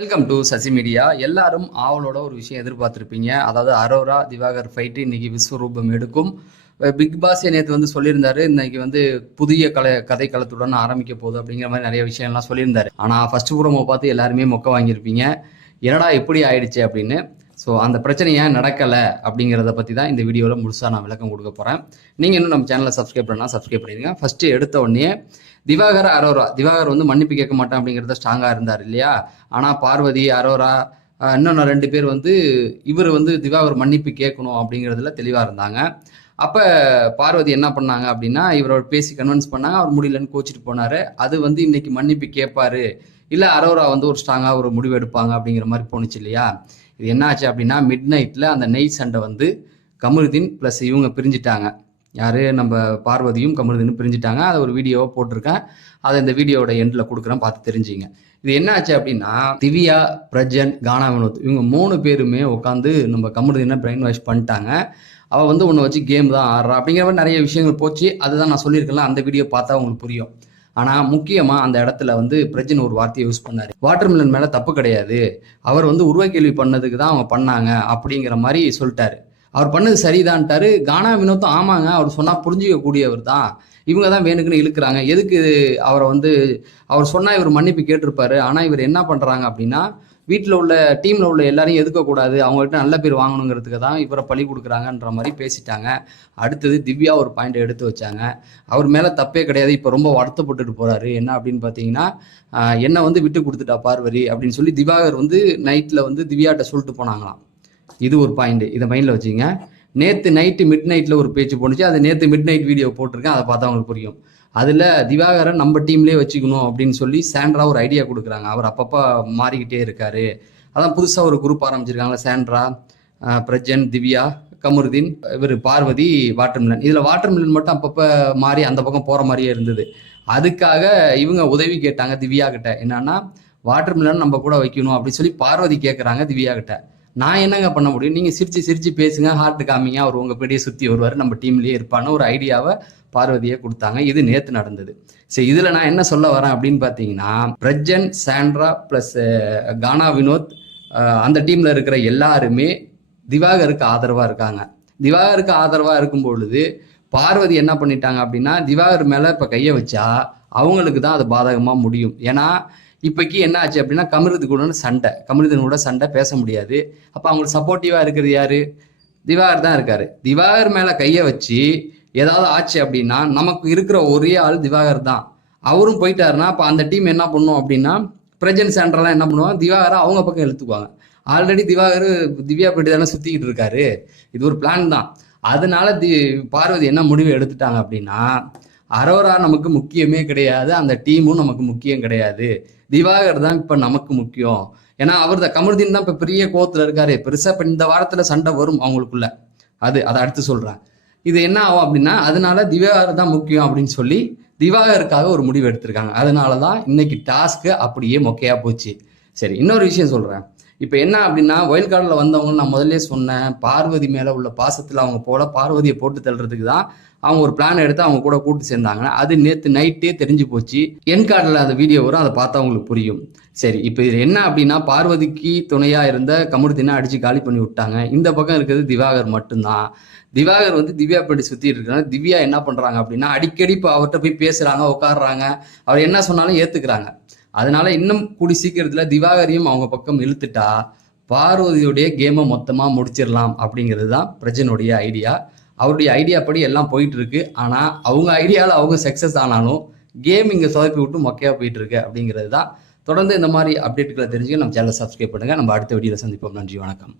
Welcome to Sasi media எல்லாரும் ஆவலோட ஒரு விஷயம் எதிர்பார்த்துருப்பீங்க. அதாவது அரோரா திவாகர் ஃபைட்டு இன்னைக்கு விஸ்வரூபம் எடுக்கும். பிக் பாஸ் நேற்று வந்து சொல்லியிருந்தாரு இன்னைக்கு வந்து புதிய கலை கதை களத்துடன் ஆரம்பிக்க போகுது அப்படிங்கிற மாதிரி நிறைய விஷயம்லாம் சொல்லியிருந்தாரு. ஆனால் ஃபர்ஸ்ட் ப்ரோமோ பார்த்து எல்லாருமே மொக்க வாங்கியிருப்பீங்க. என்னடா இப்படி ஆயிடுச்சு அப்படின்னு. ஸோ அந்த பிரச்சனை ஏன் நடக்கலை அப்படிங்கிறத பற்றி தான் இந்த வீடியோவில் முழுசாக நான் விளக்கம் கொடுக்க போகிறேன் நீங்கள் இன்னும் நம்ம சேனலை சப்ஸ்கிரைப் பண்ணால் சப்ஸ்கிரைப் பண்ணிடுங்க. ஃபஸ்ட்டு எடுத்த உடனே திவாகர் அரோரா திவாகர் வந்து மன்னிப்பு கேட்க மாட்டேன் அப்படிங்கிறத ஸ்ட்ராங்காக இருந்தார் இல்லையா? ஆனால் பார்வதி அரோரா இன்னொன்று ரெண்டு பேர் வந்து இவர் வந்து திவாகர் மன்னிப்பு கேட்கணும் அப்படிங்கிறதுல தெளிவாக இருந்தாங்க. அப்போ பார்வதி என்ன பண்ணாங்க அப்படின்னா இவரோட பேசி கன்வின்ஸ் பண்ணாங்க. அவர் முடியலன்னு கோச்சிட்டு போனார். அது வந்து இன்னைக்கு மன்னிப்பு கேட்பாரு. இல்லை அரோரா வந்து ஒரு ஸ்ட்ராங்காக ஒரு முடிவு எடுப்பாங்க அப்படிங்கிற மாதிரி போணுச்சு இல்லையா? இது என்னாச்சு அப்படின்னா மிட் நைட்டில் அந்த நெய் சண்டை வந்து கமருதீன் ப்ளஸ் இவங்க பிரிஞ்சிட்டாங்க. யார்? நம்ம பார்வதியும் கமருதீனும் பிரிஞ்சிட்டாங்க. அதை ஒரு வீடியோவை போட்டிருக்கேன். அதை இந்த வீடியோவோட எண்டில் கொடுக்குறேன். பார்த்து தெரிஞ்சுங்க. இது என்ன ஆச்சு அப்படின்னா திவ்யா பிரஜன் கானா வினோத் இவங்க மூணு பேருமே உட்காந்து நம்ம கமருதீனை பிரெயின் வாஷ் பண்ணிட்டாங்க. அவள் வந்து உன்னை வச்சு கேம் தான் ஆடுறா. அப்படிங்கிற மாதிரி நிறைய விஷயங்கள் போச்சு. அதுதான் நான் சொல்லியிருக்கேன்ல அந்த வீடியோ பார்த்தா உங்களுக்கு புரியும். ஆனால் முக்கியமாக அந்த இடத்துல வந்து பிரஜின் ஒரு வார்த்தையை யூஸ் பண்ணார். வாட்டர்மிலன் மேலே தப்பு கிடையாது. அவர் வந்து உருவ கேள்வி பண்ணதுக்கு தான் அவங்க பண்ணாங்க அப்படிங்கிற மாதிரி சொல்லிட்டாரு. அவர் பண்ணது சரிதான்ட்டாரு. கானா வினோத்தும் ஆமாங்க அவர் சொன்னால் புரிஞ்சிக்க கூடியவர் தான். இவங்க தான் வேணுக்குன்னு இழுக்கிறாங்க. எதுக்கு அவரை வந்து அவர் சொன்னால் இவர் மன்னிப்பு கேட்டிருப்பாரு. ஆனால் இவர் என்ன பண்ணுறாங்க அப்படின்னா வீட்டில் உள்ள டீமில் உள்ள எல்லாரையும் எதுக்கக்கூடாது அவங்கள்ட்ட நல்ல பேர் வாங்கணுங்கிறதுக்கு தான் இவரை பழி கொடுக்குறாங்கன்ற மாதிரி பேசிட்டாங்க. அடுத்தது திவ்யா ஒரு பாயிண்ட் எடுத்து வச்சாங்க. அவர் மேலே தப்பே கிடையாது. இப்போ ரொம்ப வருத்தப்பட்டுட்டு போகிறாரு என்ன அப்படின்னு பார்த்தீங்கன்னா என்னை வந்து விட்டு கொடுத்துட்டா பார்வரி அப்படின்னு சொல்லி திவாகர் வந்து நைட்டில் வந்து திவ்யாட்ட சொல்லிட்டு போனாங்களாம். இது ஒரு பாயிண்ட் இதை மைண்டில் வச்சுங்க. நேற்று நைட்டு மிட் நைட்டில் ஒரு பேச்சு போணுச்சு. அது நேற்று மிட் நைட் வீடியோ போட்டிருக்கேன். அதை பார்த்தா அவங்களுக்கு புரியும். அதில் திவாகரன் நம்ம டீம்லேயே வச்சுக்கணும் அப்படின்னு சொல்லி சாண்ட்ரா ஒரு ஐடியா கொடுக்குறாங்க. அவர் அப்பப்போ மாறிக்கிட்டே இருக்கார். அதான் புதுசாக ஒரு குரூப் ஆரம்பிச்சிருக்காங்களா சாண்ட்ரா பிரஜன் திவ்யா கமருதீன் இவர் பார்வதி வாட்டர்மிலன் இதில் வாட்டர்மிலன் மட்டும் அப்பப்போ மாறி அந்த பக்கம் போகிற மாதிரியே இருந்தது. அதுக்காக இவங்க உதவி கேட்டாங்க திவ்யா கிட்ட. என்னன்னா வாட்டர்மிலன் நம்ம கூட வைக்கணும் அப்படின்னு சொல்லி பார்வதி கேட்குறாங்க திவ்யா கிட்ட. நான் என்னங்க பண்ண முடியும்? நீங்கள் சிரிச்சு சிரிச்சு பேசுங்க ஹார்ட் காமிங்க அவர் உங்கள் பெரிய சுற்றி வருவார் நம்ம டீம்லேயே இருப்பான்னு ஒரு ஐடியாவை பார்வதியை கொடுத்தாங்க. இது நேற்று நடந்தது. சரி இதில் நான் என்ன சொல்ல வரேன் அப்படின்னு பார்த்தீங்கன்னா பிரஜன் சாண்ட்ரா ப்ளஸ் கானா வினோத் அந்த டீமில் இருக்கிற எல்லாருமே திவாகருக்கு ஆதரவாக இருக்காங்க. திவாகருக்கு ஆதரவாக இருக்கும் பொழுது பார்வதி என்ன பண்ணிட்டாங்க அப்படின்னா திவாகர் மேலே இப்போ கையை வச்சா அவங்களுக்கு தான் அது பாதகமாக முடியும். ஏன்னா இப்போக்கி என்ன ஆச்சு அப்படின்னா கமிருது கூட சண்டை. கமிருதன் கூட சண்டை பேச முடியாது. அப்போ அவங்களுக்கு சப்போர்ட்டிவாக இருக்கிறது யாரு? திவாகர் தான் இருக்காரு. திவாகர் மேலே கையை வச்சு ஏதாவது ஆச்சு அப்படின்னா நமக்கு இருக்கிற ஒரே ஆள் திவாகர் தான். அவரும் போயிட்டாருன்னா அப்போ அந்த டீம் என்ன பண்ணும் அப்படின்னா பிரஜன் சென்டர்லாம் என்ன பண்ணுவாங்க? திவாகரை அவங்க பக்கம் எழுத்துக்குவாங்க ஆல்ரெடி திவாகர் திவ்யா போயிட்டு தானே சுற்றிக்கிட்டு இருக்காரு. இது ஒரு பிளான் தான். அதனால தி பார்வதி என்ன முடிவு எடுத்துட்டாங்க அப்படின்னா அரோரா நமக்கு முக்கியமே கிடையாது அந்த டீமும் நமக்கு முக்கியம் கிடையாது. திவாகர் தான் இப்போ நமக்கு முக்கியம். ஏன்னா அவர் தான் கமருதீன் தான் இப்போ பெரிய கோவத்தில் இருக்காரு. பெருசாக இப்போ இந்த வாரத்தில் சண்டை வரும் அவங்களுக்குள்ள. அது அதை அடுத்து சொல்கிறேன் இது என்ன ஆகும் அப்படின்னா அதனால திவாகர் தான் முக்கியம் அப்படின்னு சொல்லி திவாகருக்காக ஒரு முடிவு எடுத்திருக்காங்க. அதனால தான் இன்னைக்கு டாஸ்க்கு அப்படியே மொக்கையா போச்சு. சரி இன்னொரு விஷயம் சொல்கிறேன் இப்போ என்ன அப்படின்னா ஒயில் கார்டில் வந்தவங்க நான் முதல்ல சொன்னேன். பார்வதி மேலே உள்ள பாசத்தில் அவங்க போல பார்வதியை போட்டு தள்ளுறதுக்கு தான் அவங்க ஒரு பிளான் எடுத்து அவங்க கூட கூட்டு சேர்ந்தாங்க. அது நேற்று நைட்டே தெரிஞ்சு போச்சு. என் கார்டில் அந்த வீடியோ வரும். அதை பார்த்தா அவங்களுக்கு புரியும். சரி இப்போ இது என்ன அப்படின்னா பார்வதிக்கு துணையாக இருந்த கமருதீனை அடித்து காலி பண்ணி விட்டாங்க. இந்த பக்கம் இருக்கிறது திவாகர் மட்டும்தான். திவாகர் வந்து திவ்யா படி சுற்றிட்டு இருக்காங்க திவ்யா என்ன பண்ணுறாங்க அப்படின்னா அடிக்கடி இப்போ அவர்கிட்ட போய் பேசுகிறாங்க உட்காடுறாங்க அவர் என்ன சொன்னாலும் ஏற்றுக்கிறாங்க அதனால இன்னும் கூடி சீக்கிரத்தில் திவாகரையும் அவங்க பக்கம் இழுத்துட்டா பார்வதியுடைய கேமை மொத்தமாக முடிச்சிடலாம் அப்படிங்கிறது தான் பிரஜனுடைய ஐடியா அவருடைய ஐடியா படி எல்லாம் போயிட்டு இருக்கு. ஆனால் அவங்க ஐடியாவில் அவங்க சக்ஸஸ் ஆனாலும் கேம் இங்கே சொதப்பி விட்டு மொக்கையாக போயிட்டு இருக்கு அப்படிங்கிறது தான் தொடர்ந்து இந்த மாதிரி அப்டேட்டுகளை தெரிஞ்சுக்க நம்ம சேனலை சப்ஸ்கிரைப் பண்ணுங்க. நம்ம அடுத்த வீடியோவில் சந்திப்போம். நன்றி வணக்கம்.